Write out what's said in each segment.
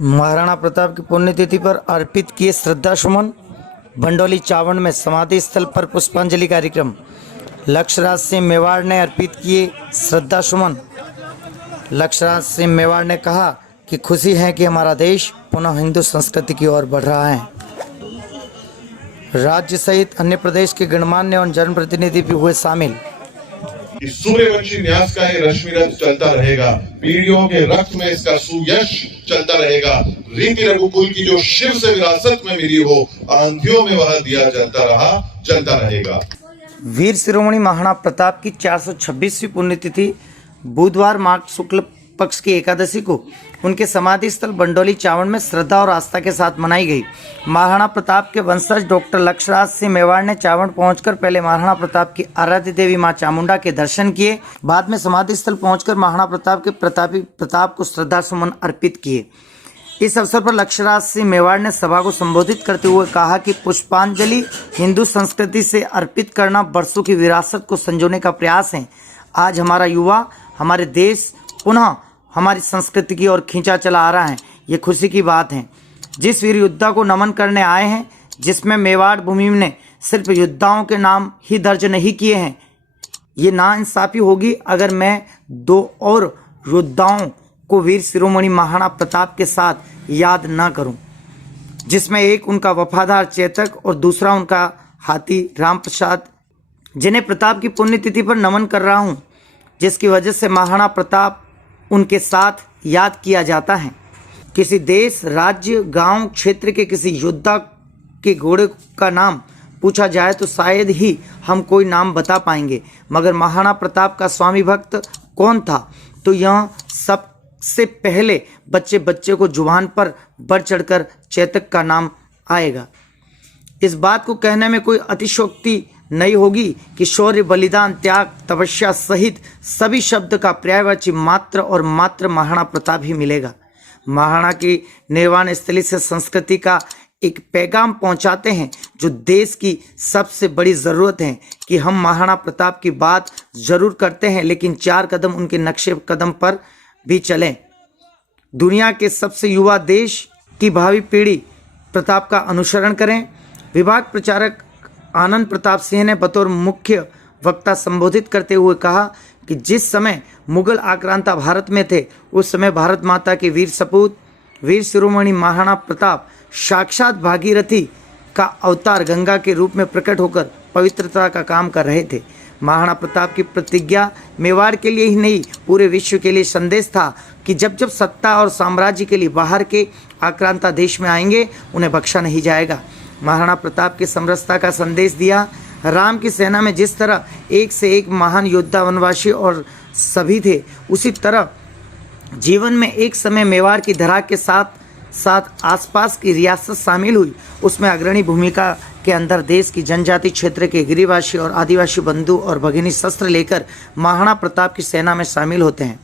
महाराणा प्रताप की पुण्यतिथि पर अर्पित किए श्रद्धा सुमन। भंडोली चावंड में समाधि स्थल पर पुष्पांजलि कार्यक्रम। लक्ष्यराज सिंह मेवाड़ ने अर्पित किए श्रद्धा सुमन। लक्ष्यराज सिंह मेवाड़ ने कहा कि खुशी है कि हमारा देश पुनः हिंदू संस्कृति की ओर बढ़ रहा है। राज्य सहित अन्य प्रदेश के गणमान्य और जनप्रतिनिधि भी हुए शामिल। सूर्यवंशी न्यास का ये रश्मि रथ चलता रहेगा, पीढ़ियों के रक्त में इसका सुयश चलता रहेगा। रीति रघुकुल की जो शिव से विरासत में मिली हो, आंधियों में वह दिया चलता रहेगा। वीर शिरोमणि महाराणा प्रताप की 426वीं पुण्यतिथि बुधवार माघ शुक्ल पक्ष की एकादशी को उनके समाधि स्थल बंडोली चावंड में श्रद्धा और आस्था के साथ मनाई गई। महाराणा प्रताप के वंशज डॉक्टर लक्ष्यराज सिंह मेवाड़ ने चावंड पहुंचकर पहले महाराणा प्रताप की आराध्य देवी मां चामुंडा के दर्शन किए। बाद में समाधि स्थल पहुंचकर महाराणा प्रताप के प्रताप को श्रद्धा सुमन अर्पित किए। इस अवसर पर लक्ष्यराज सिंह मेवाड़ ने सभा को संबोधित करते हुए कहा कि पुष्पांजलि हिंदू संस्कृति से अर्पित करना वर्षों की विरासत को संजोने का प्रयास है। आज हमारा युवा हमारे देश पुनः हमारी संस्कृति की ओर खींचा चला आ रहा है। ये खुशी की बात है। जिस वीर योद्धा को नमन करने आए हैं, जिसमें मेवाड़ भूमि ने सिर्फ योद्धाओं के नाम ही दर्ज नहीं किए हैं, ये नाइंसाफी होगी अगर मैं दो और योद्धाओं को वीर शिरोमणि महाराणा प्रताप के साथ याद ना करूं, जिसमें एक उनका वफादार चेतक और दूसरा उनका हाथी राम प्रसाद, जिन्हें प्रताप की पुण्यतिथि पर नमन कर रहा हूं, जिसकी वजह से महाराणा प्रताप उनके साथ याद किया जाता है। किसी देश, राज्य, गांव, क्षेत्र के किसी योद्धा के घोड़े का नाम पूछा जाए तो शायद ही हम कोई नाम बता पाएंगे, मगर महाराणा प्रताप का स्वामी भक्त कौन था तो यह सबसे पहले बच्चे बच्चे को जुबान पर बढ़ चढ़कर चेतक का नाम आएगा। इस बात को कहने में कोई अतिशयोक्ति नहीं होगी कि शौर्य, बलिदान, त्याग, तपस्या सहित सभी शब्द का पर्यायवाची मात्र और मात्र महाराणा प्रताप ही मिलेगा। महाराणा की निर्वाण स्थली से संस्कृति का एक पैगाम पहुंचाते हैं जो देश की सबसे बड़ी ज़रूरत है कि हम महाराणा प्रताप की बात जरूर करते हैं, लेकिन 4 कदम उनके नक्शे कदम पर भी चलें। दुनिया के सबसे युवा देश की भावी पीढ़ी प्रताप का अनुसरण करें। विभाग प्रचारक आनंद प्रताप सिंह ने बतौर मुख्य वक्ता संबोधित करते हुए कहा कि जिस समय मुगल आक्रांता भारत में थे, उस समय भारत माता के वीर सपूत वीर शिरोमणि महाराणा प्रताप साक्षात भागीरथी का अवतार गंगा के रूप में प्रकट होकर पवित्रता का काम कर रहे थे। महाराणा प्रताप की प्रतिज्ञा मेवाड़ के लिए ही नहीं, पूरे विश्व के लिए संदेश था कि जब जब सत्ता और साम्राज्य के लिए बाहर के आक्रांता देश में आएंगे, उन्हें बख्शा नहीं जाएगा। महाराणा प्रताप की समरसता का संदेश दिया। राम की सेना में जिस तरह एक से एक महान योद्धा, वनवासी और सभी थे, उसी तरह जीवन में एक समय मेवाड़ की धरा के साथ साथ आसपास की रियासत शामिल हुई। उसमें अग्रणी भूमिका के अंदर देश की जनजाति क्षेत्र के गिरिवासी और आदिवासी बंधु और भगिनी शस्त्र लेकर महाराणा प्रताप की सेना में शामिल होते हैं,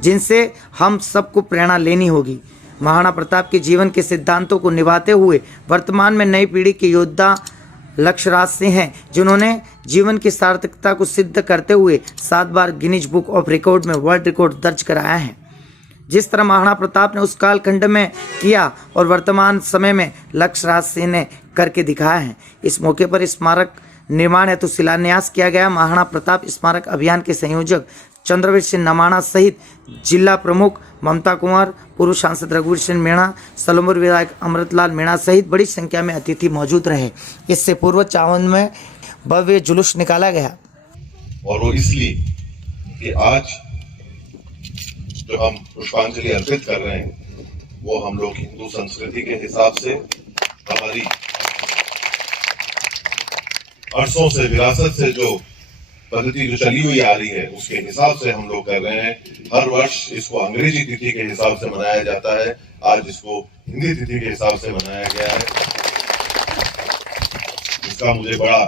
जिनसे हम सबको प्रेरणा लेनी होगी। महाराणा प्रताप के जीवन के सिद्धांतों को निभाते हुए वर्तमान में नई पीढ़ी के योद्धा लक्ष्यराज सिंह हैं, जिन्होंने जीवन की सार्थकता को सिद्ध करते हुए 7 बार गिनीज बुक ऑफ रिकॉर्ड में वर्ल्ड रिकॉर्ड दर्ज कराया है। जिस तरह महाराणा प्रताप ने उस कालखंड में किया और वर्तमान समय में लक्ष्यराज सिंह ने करके दिखाया है। इस मौके पर स्मारक निर्माण हेतु शिलान्यास किया गया। महाराणा प्रताप स्मारक अभियान के संयोजक चंद्रवीर सिंह नमाणा सहित जिला प्रमुख ममता कुंवर, पूर्व सांसद रघुवीर सिंह मीणा, सलोमपुर विधायक अमृतलाल मीणा सहित बड़ी संख्या में अतिथि मौजूद रहे। इससे पूर्व चावंड में भव्य जुलूस निकाला गया। और वो इसलिए कि आज जो हम पुष्पांजलि अर्पित कर रहे हैं, वो हम लोग हिंदू संस्कृति के हिसाब से हमारी वर्षों से विरासत से जो पद्धति जो चली हुई आ रही है, उसके हिसाब से हम लोग कर रहे हैं। हर वर्ष इसको अंग्रेजी तिथि के हिसाब से मनाया जाता है, आज इसको हिंदी तिथि के हिसाब से मनाया गया है। इसका मुझे बड़ा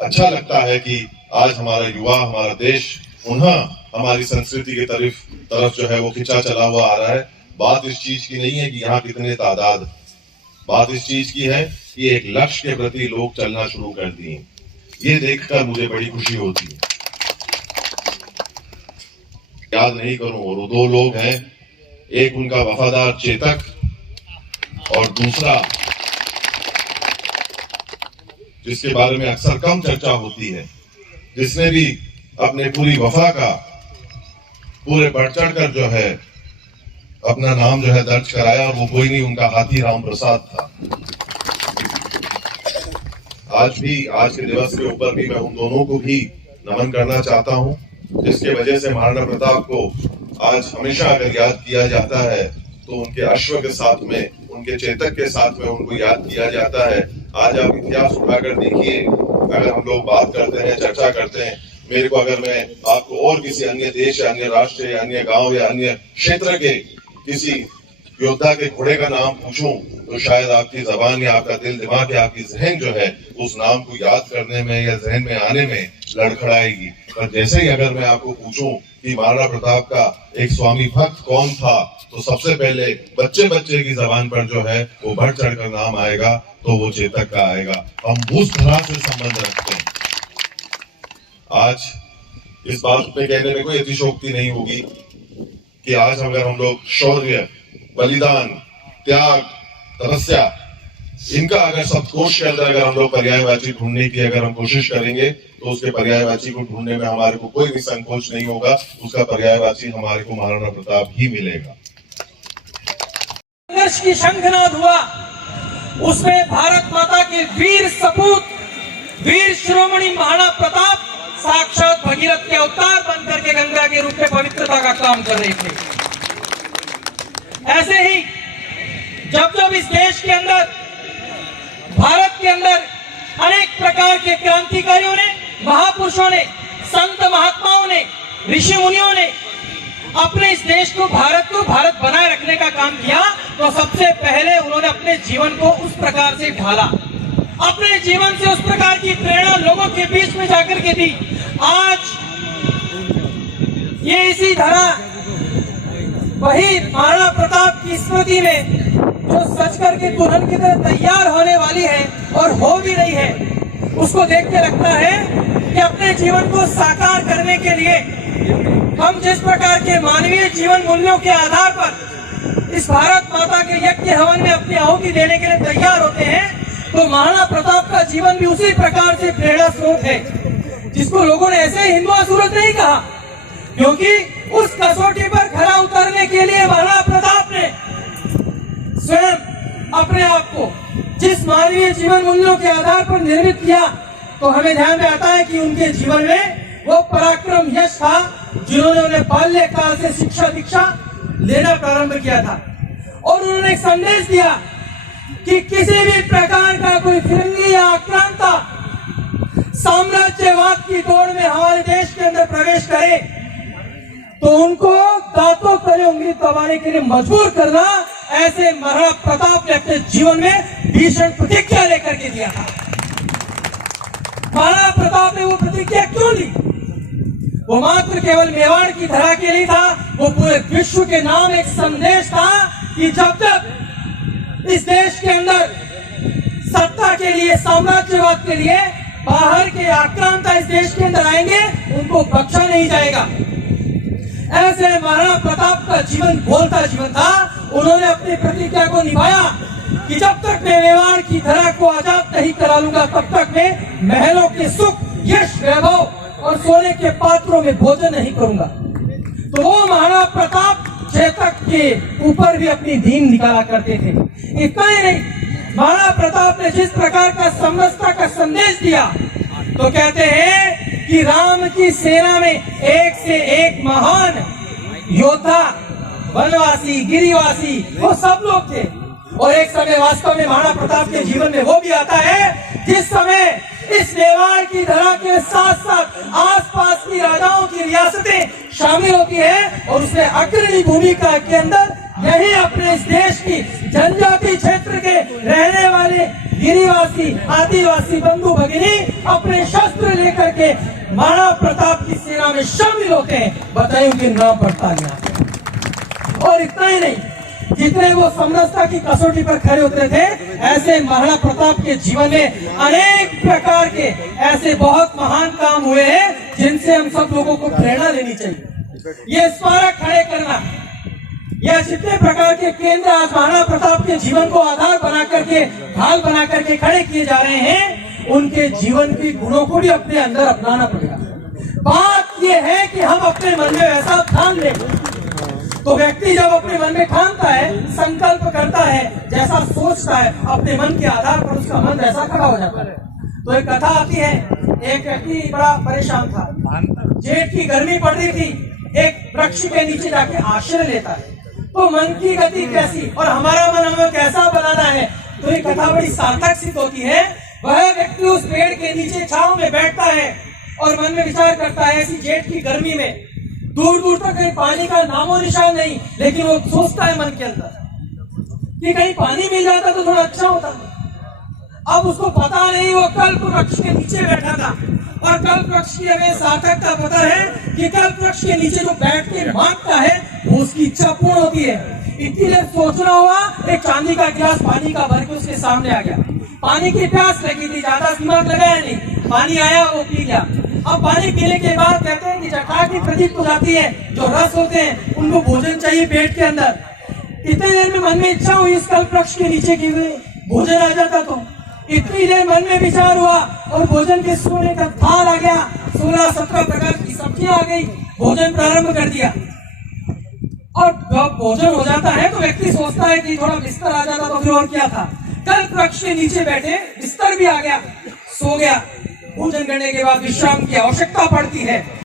अच्छा लगता है कि आज हमारा युवा, हमारा देश पुनः हमारी संस्कृति की तरफ जो है वो खिंचा चला हुआ आ रहा है। बात इस चीज की नहीं है कि यहाँ कितने तादाद, बात इस चीज की है कि एक लक्ष्य के प्रति लोग चलना शुरू कर दिए। ये देखकर मुझे बड़ी खुशी होती है। याद नहीं करूं, और वो 2 लोग हैं एक उनका वफादार चेतक और दूसरा जिसके बारे में अक्सर कम चर्चा होती है, जिसने भी अपने पूरी वफा का पूरे बढ़ चढ़ कर जो है अपना नाम जो है दर्ज कराया, और वो कोई नहीं, उनका हाथी राम प्रसाद था। आज के दिवस के ऊपर भी मैं उन दोनों को भी नमन करना चाहता हूं, जिसके वजह से महाराणा प्रताप को आज हमेशा अगर याद किया जाता है तो उनके अश्व के साथ में, उनके चेतक के साथ में उनको याद किया जाता है। आज आप इतिहास उठाकर देखिए, अगर हम लोग बात करते हैं, चर्चा करते हैं, मेरे को अगर मैं आपको और किसी अन्य देश या अन्य राष्ट्र या अन्य गांव या अन्य क्षेत्र के किसी योद्धा के घोड़े का नाम पूछूं तो शायद आपकी जबान या आपका दिल दिमाग या आपकी जहन जो है उस नाम को याद करने में या जहन में आने में लड़खड़ाएगी। पर जैसे ही अगर मैं आपको पूछूं कि महाराणा प्रताप का एक स्वामी भक्त कौन था, तो सबसे पहले बच्चे बच्चे की जबान पर जो है वो बढ़ चढ़ कर नाम आएगा, तो वो चेतक का आएगा। हम उस तरह से संबंध रखते हैं। आज इस बात पे कहने में कोई अतिशोक्ति नहीं होगी कि आज अगर हम लोग शौर्य, बलिदान, त्याग, तपस्या, इनका अगर शब्दकोश के अंदर अगर हम लोग पर्यायवाची ढूंढने की अगर हम कोशिश करेंगे तो उसके पर्यायवाची को ढूंढने में हमारे को कोई भी संकोच नहीं होगा। उसका पर्यायवाची हमारे को महाराणा प्रताप ही मिलेगा। संघर्ष की शंखनाद हुआ, उसमें भारत माता के वीर सपूत, वीर शिरोमणि महाराणा प्रताप साक्षात भगीरथ के अवतार बनकर के गंगा के रूप में पवित्रता का काम कर रहे थे। ऐसे ही जब जब इस देश के अंदर, भारत के अंदर अनेक प्रकार के क्रांतिकारियों ने, महापुरुषों ने, संत महात्माओं ने, ऋषि मुनियों ने अपने इस देश को, भारत बनाए रखने का काम किया, तो सबसे पहले उन्होंने अपने जीवन को उस प्रकार से ढाला, अपने जीवन से उस प्रकार की प्रेरणा लोगों के बीच में जाकर के दी। आज ये इसी तरह वही महाराणा प्रताप की स्मृति में जो सच करके दुल्हन की तरह तैयार होने वाली है और हो भी रही है, उसको देख के लगता है कि अपने जीवन को साकार करने के लिए हम जिस प्रकार के मानवीय जीवन मूल्यों के आधार पर इस भारत माता के यज्ञ हवन में अपनी आहुति देने के लिए तैयार होते हैं, तो महाराणा प्रताप का जीवन भी उसी प्रकार से प्रेरणा स्रोत है, जिसको लोगों ने ऐसे हिंदुआ सूरत नहीं कहा, क्योंकि उस कसौटी पर खरा उतरने के लिए महाराणा प्रताप ने स्वयं अपने आप को जिस मानवीय जीवन मूल्यों के आधार पर निर्मित किया, तो हमें ध्यान में आता है कि उनके जीवन में वो पराक्रम यश था जिन्होंने उन्हें बाल्यकाल से शिक्षा दीक्षा लेना प्रारंभ किया था। और उन्होंने एक संदेश दिया कि किसी भी प्रकार का कोई फिरंगी या आक्रांता साम्राज्यवाद की दौड़ में हमारे देश के अंदर प्रवेश करे तो उनको दांतों तले उंगली दबाने के लिए मजबूर करना, ऐसे महाराणा प्रताप ने अपने जीवन में भीषण प्रतिज्ञा लेकर के दिया था। महाराणा प्रताप ने वो प्रतिज्ञा क्यों ली? वो मात्र केवल मेवाड़ की धरा के लिए था, वो पूरे विश्व के नाम एक संदेश था कि जब तक इस देश के अंदर सत्ता के लिए, साम्राज्यवाद के लिए बाहर के आक्रांता इस देश के अंदर आएंगे, उनको बख्शा नहीं जाएगा। ऐसे महाराणा प्रताप का जीवन बोलता जीवन था। उन्होंने अपनी प्रतिज्ञा को निभाया कि जब तक मैं मेवाड़ की धरा को आजाद नहीं करा लूंगा, तब तक मैं महलों के सुख, यश, वैभव और सोने के पात्रों में भोजन नहीं करूंगा। तो वो महाराणा प्रताप चेतक के ऊपर भी अपनी दीन निकाला करते थे। इतना ही नहीं, महाराणा प्रताप ने जिस प्रकार का समरसता का संदेश दिया, तो कहते हैं कि राम की सेना में एक से एक महान योद्धा, वनवासी, गिरिवासी, वो सब लोग थे। और एक समय वास्तव में महाराणा प्रताप के जीवन में वो भी आता है जिस समय इस मेवाड़ की धरा के साथ साथ आसपास की राजाओं की रियासतें शामिल होती है, और उसमें अग्रणी भूमिका के अंदर यही अपने इस देश की जनजाति क्षेत्र के रहने वाले गिरिवासी, आदिवासी बंधु भगिनी अपने शस्त्र लेकर के महाराणा प्रताप की सेना में शामिल होते हैं। बताइए उनके नाम पड़ता नहीं। और इतना ही नहीं, जितने वो समरसता की कसौटी पर खड़े उतरे थे, ऐसे महाराणा प्रताप के जीवन में अनेक प्रकार के ऐसे बहुत महान काम हुए हैं जिनसे हम सब लोगों को प्रेरणा लेनी चाहिए। ये स्मारक खड़े करना, यह जितने प्रकार के केंद्र आज महाराणा प्रताप के जीवन को आधार बना करके, ढाल बना करके खड़े किए जा रहे हैं, उनके जीवन के गुणों को भी अपने अंदर अपनाना पड़ेगा। बात यह है कि हम अपने मन में वैसा ठान लें। तो व्यक्ति जब अपने मन में ठानता है, संकल्प करता है, जैसा सोचता है, अपने मन के आधार पर उसका मन वैसा खड़ा हो जाता है। तो एक कथा आती है, एक व्यक्ति बड़ा परेशान था, जेठ की गर्मी पड़ रही थी, एक वृक्ष के नीचे जाके आश्रय लेता है। तो मन की गति कैसी और हमारा मन हमें कैसा बनाना है, तो ये कथा बड़ी सार्थक सिद्ध होती है। वह व्यक्ति उस पेड़ के नीचे छांव में बैठता है और मन में विचार करता है, ऐसी जेठ की गर्मी में दूर दूर तक कहीं पानी का नामो निशान नहीं, लेकिन वो सोचता है मन के अंदर कि कहीं पानी मिल जाता तो थोड़ा अच्छा होता। अब उसको पता नहीं, वो कल्प वृक्ष के नीचे बैठा था और कल्प वृक्ष की हमें सार्थकता पता है कि कल्प वृक्ष के नीचे जो बैठ के मांगता है वो उसकी इच्छा पूर्ण होती है। इतनी देर सोचना हुआ, एक चांदी का गिलास पानी का भर के उसके सामने आ गया। पानी की प्यास लगी थी, ज्यादा दिमाग लगाया नहीं, पानी आया वो पी गया। अब पानी पीने के बाद कहते हैं कि जठा की प्रतीत हो जाती है, जो रस होते हैं उनको भोजन चाहिए पेट के अंदर। इतनी देर में मन में इच्छा हुई इस कल्प वृक्ष के नीचे की भोजन आ जाता, तो इतनी देर मन में विचार हुआ और भोजन के सोने का थाल आ गया, 16-17 प्रकार की सब्जियां आ गई, भोजन प्रारंभ कर दिया। और जब भोजन हो जाता है तो व्यक्ति सोचता है कि थोड़ा बिस्तर आ जाता तो फिर और क्या था। कल्प वृक्ष के नीचे बैठे, बिस्तर भी आ गया, सो गया। भोजन करने के बाद विश्राम की आवश्यकता पड़ती है।